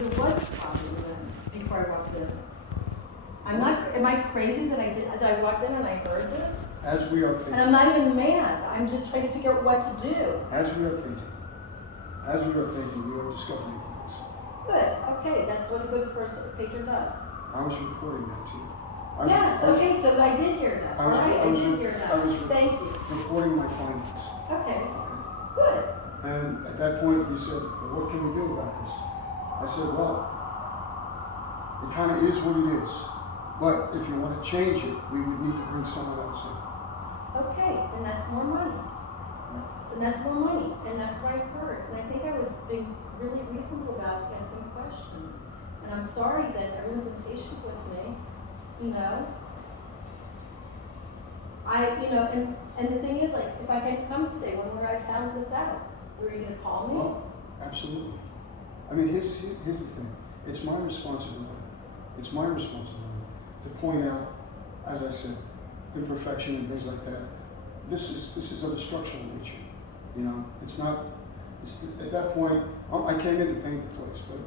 there was a problem then, before I walked in. Am I crazy that I walked in and I heard this? As we are painting. And I'm not even mad, I'm just trying to figure out what to do. As we are painting, we are discovering things. Good, okay, that's what a good patron does. I was reporting that to you. Yes, okay, so I did hear that, all right, I did hear that, thank you. Reporting my findings. Okay, good. And at that point, you said, well, what can we do about this? I said, well, it kind of is what it is. But if you want to change it, we would need to bring someone else in. Okay, then that's more money. And that's more money, and that's what I heard. And I think I was being really reasonable about asking questions. And I'm sorry that everyone's impatient with me, you know. And the thing is, like, if I had come today when I found this out, were you gonna call me? Well, absolutely. I mean, here's the thing. It's my responsibility. It's my responsibility to point out, as I said, imperfection and things like that. This is of a structural nature. You know, it's not. At that point, I came in to paint the place, but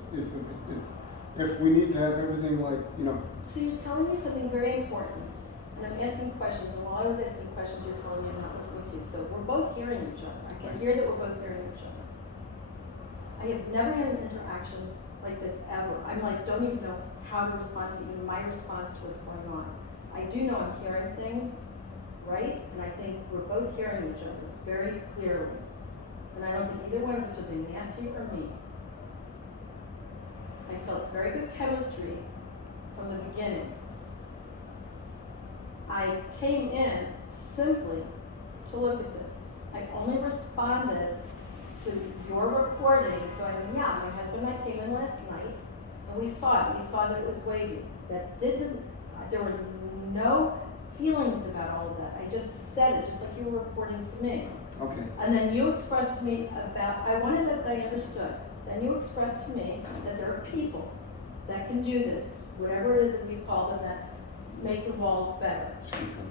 if we need to have everything like, you know. So you're telling me something very important, and I'm asking questions. And while I was asking questions, you're telling me I'm not listening to you. So we're both hearing each other. I can hear that we're both hearing each other. I have never had an interaction like this ever. I'm like, don't even know how to respond to even my response to what's going on. I do know I'm hearing things, right? And I think we're both hearing each other very clearly. And I don't think either one of us are being nasty or mean. I felt very good chemistry from the beginning. I came in simply to look at this. I only responded to your reporting going, yeah, my husband and I came in last night and we saw it. We saw that it was wavy. There were no feelings about all of that. I just said it just like you were reporting to me. Okay. And then you expressed to me I wanted that I understood. Then you expressed to me that there are people that can do this, whatever it is that we call them, that make the walls better.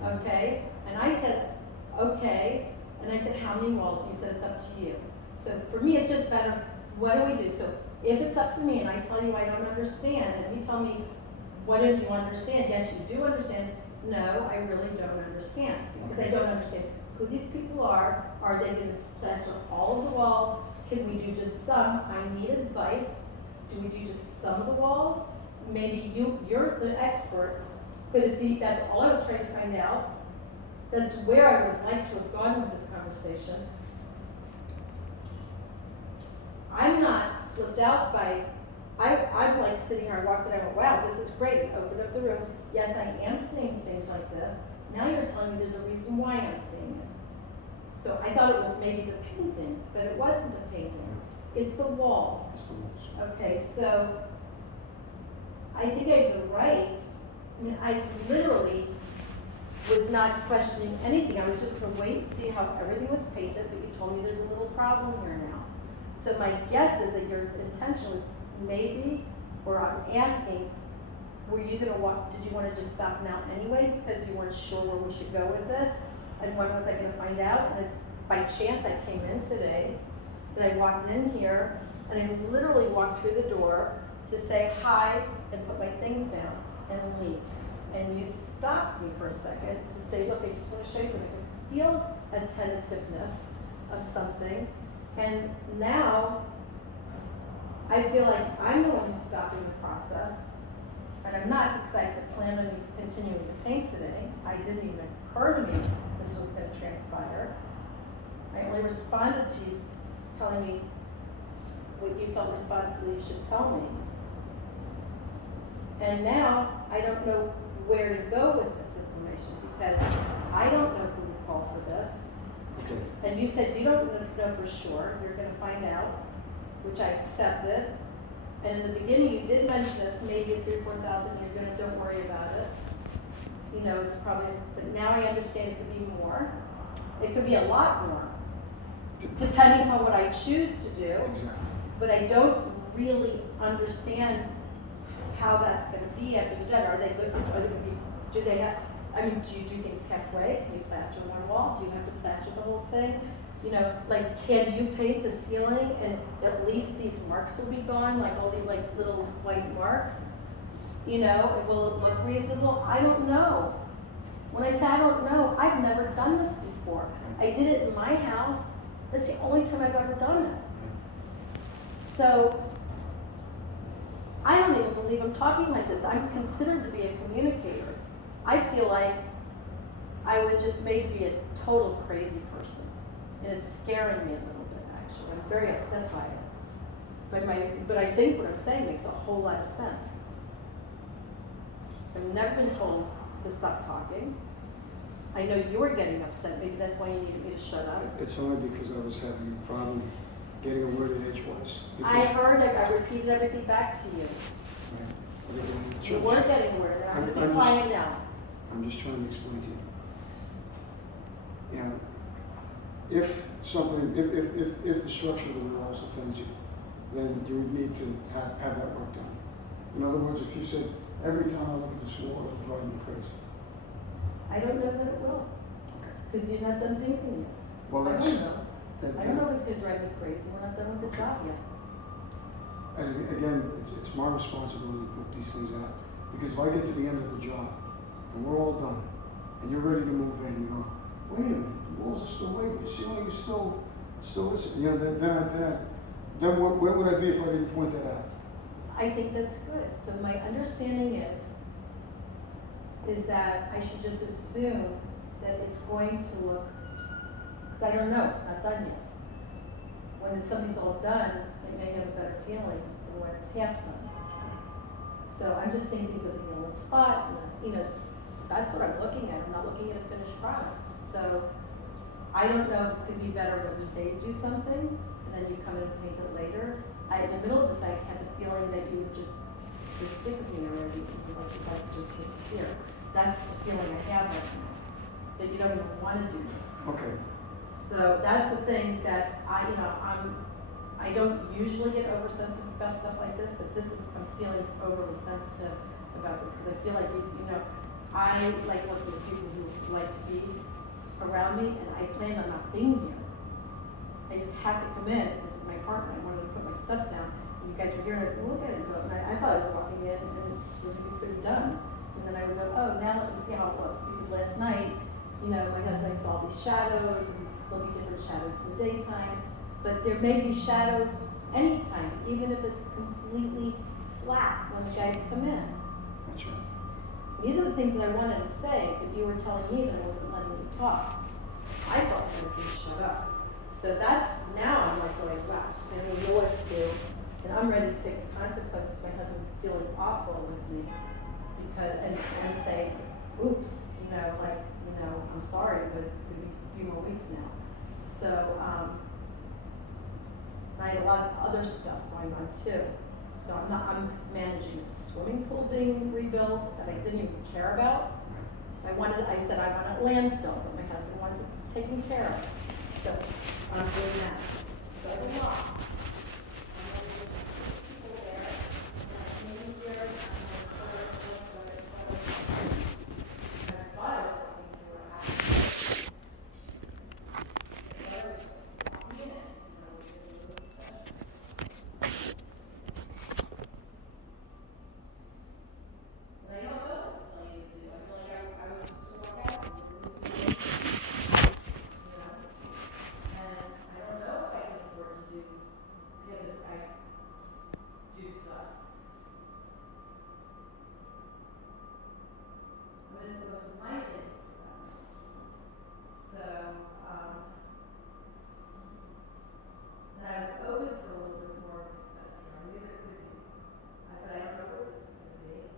Okay? And I said, okay. And I said, how many walls? You said it's up to you. So for me, it's just better, what do we do? So if it's up to me and I tell you I don't understand, and you tell me, what did you understand? Yes, you do understand. No, I really don't understand. Because I don't understand who these people are. Are they going to plaster all of the walls? Can we do just some? I need advice. Do we do just some of the walls? Maybe you're the expert. Could it be, that's all I was trying to find out. That's where I would like to have gone with this conversation. I'm not flipped out by, I'm like sitting here, I walked in, I went, wow, this is great. I opened up the room. Yes, I am seeing things like this. Now you're telling me there's a reason why I'm seeing it. So I thought it was maybe the painting, but it wasn't the painting. It's the walls. It's the walls. Okay, so I think I have the right, I mean, I literally was not questioning anything. I was just gonna wait and see how everything was painted, but you told me there's a little problem here now. So my guess is that your intention was maybe, or I'm asking, were you gonna did you wanna just stop now anyway because you weren't sure where we should go with it? And when was I gonna find out? And it's by chance I came in today, that I walked in here, and I literally walked through the door to say hi and put my things down and leave. And you stopped me for a second to say, look, I just wanna show you something. I can feel a tentativeness of something. And now, I feel like I'm the one who's stopping the process. And I'm not, because I planned on continuing to paint today. I didn't even occur to me this was going to transpire. I only responded to you telling me what you felt responsible you should tell me. And now, I don't know where to go with this information because I don't know who to call for this. Okay. And you said you don't know for sure, you're going to find out, which I accepted. And in the beginning, you did mention that maybe at 3,000 or 4,000, you're going to, don't worry about it. You know, it's probably, but now I understand it could be more. It could be a lot more, depending upon what I choose to do. Exactly. But I don't really understand how that's going to be after the debt. Are they good? Are they going to be? Do they have? I mean, do you do things halfway? Can you plaster one wall? Do you have to plaster the whole thing? You know, like, can you paint the ceiling and at least these marks will be gone, like all these like little white marks? You know, will it look reasonable? I don't know. When I say I don't know, I've never done this before. I did it in my house. That's the only time I've ever done it. So, I don't even believe I'm talking like this. I'm considered to be a communicator. I feel like I was just made to be a total crazy person. And it's scaring me a little bit, actually. I'm very upset by it. But I think what I'm saying makes a whole lot of sense. I've never been told to stop talking. I know you were getting upset. Maybe that's why you needed me to shut up. It's only because I was having a problem getting a word in edgewise. I heard it. I repeated everything back to you. You were getting word. I'm going to be quiet now. I'm just trying to explain to you. You know, if the structure of the walls offends you, then you would need to have that work done. In other words, if you said, every time I look at this wall, it'll drive me crazy. I don't know that it will. Okay. Because you're not done thinking yet. Well, I that's, don't know. I don't know if it's going to drive me crazy. We're not done with the job yet. Again, it's my responsibility to put these things out. Because if I get to the end of the job, and we're all done, and you're ready to move in, you go, wait a minute, the walls are still waiting, the ceiling is still this, you know, then where would I be if I didn't point that out? I think that's good. So my understanding is that I should just assume that it's going to look, because I don't know, it's not done yet. When something's all done, it may have a better feeling than when it's half done. So I'm just saying these are the on the spot, and, you know, that's what I'm looking at. I'm not looking at a finished product. So I don't know if it's gonna be better when they do something, and then you come in and paint it later. In the middle of this, I had the feeling that you're sick of me already, and you'd like to just disappear. That's the feeling I have right now, that you don't even wanna do this. Okay. So that's the thing that I don't usually get oversensitive about stuff like this, but I'm feeling overly sensitive about this, because I feel like, you know, I like working with people who like to be around me, and I plan on not being here. I just had to come in. This is my apartment. I wanted to put my stuff down. And you guys were here, and I said, well, look at it. And I thought I was walking in, and it was going to be pretty done. And then I would go, oh, now let me see how it looks. Because last night, you know, my husband and I saw all these shadows, and there'll be different shadows in the daytime. But there may be shadows anytime, even if it's completely flat when the guys come in. That's right. These are the things that I wanted to say, but you were telling me that I wasn't letting you talk. I thought I was going to shut up. So that's, now I'm like going, wow, I know what to do, and I'm ready to take the consequences of my husband feeling awful with me, because, and say, oops, you know, like, you know, I'm sorry, but it's going to be a few more weeks now. So, I had a lot of other stuff going on too. So I'm managing a swimming pool being rebuilt that I didn't even care about. I said I want a landfill, but my husband wants it taken care of. So I'm doing that. So I have a lot. I'm going to put people there, and I'm cleaning here, and I'm going to and I thought I was looking to what happened. But I was just walking in it, and I was doing a little session. I don't know what to tell you to do. I feel like I was just to walk out and you know? And I don't know if I can afford to have this guy do stuff. I'm gonna go to my savings account. So, and I was open for a little bit more expense here. I knew there could be. But I don't know what this is gonna be.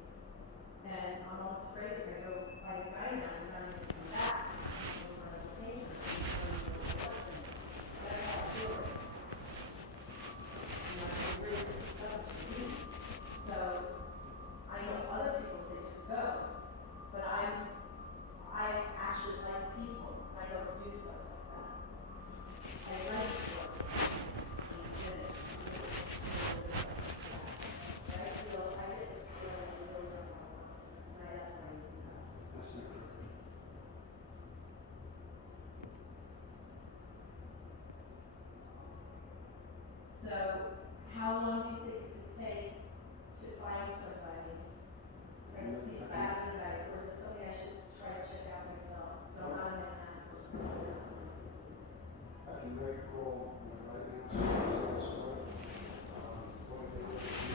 And I'm almost afraid if I go find a guy now, I'm not even gonna come back. I'm going to change it. But I have to do it. You know, I'm really stuck to me. So I know other people say just go. But I actually like people. I don't do stuff like that. I like work. You So how long do you think it could take to find somebody? Recipes, path, and advice, or is this something I should try to check out myself? So I'm not a Manhattan. I can make a call right now, see what's what they want to do.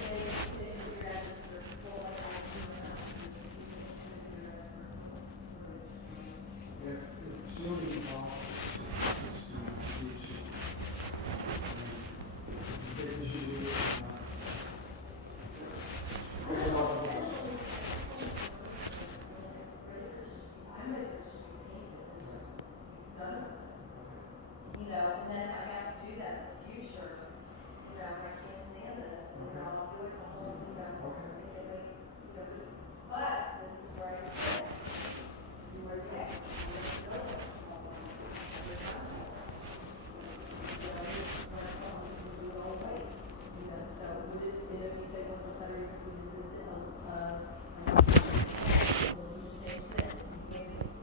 They do your address for full, like, I do now. If it's really involved, it's to teach you. Because you do it, I'm ready to just be painted and done. You know, and then if I have to do that in the future, you know, if I can't stand it, you know, I'll do it the whole, you know, make it like, you know, but this is where I sit. You were there. You just know it. Every time. So I just, when I come, we do it all right. You know, so would it, you know, if you say, well, the better you do it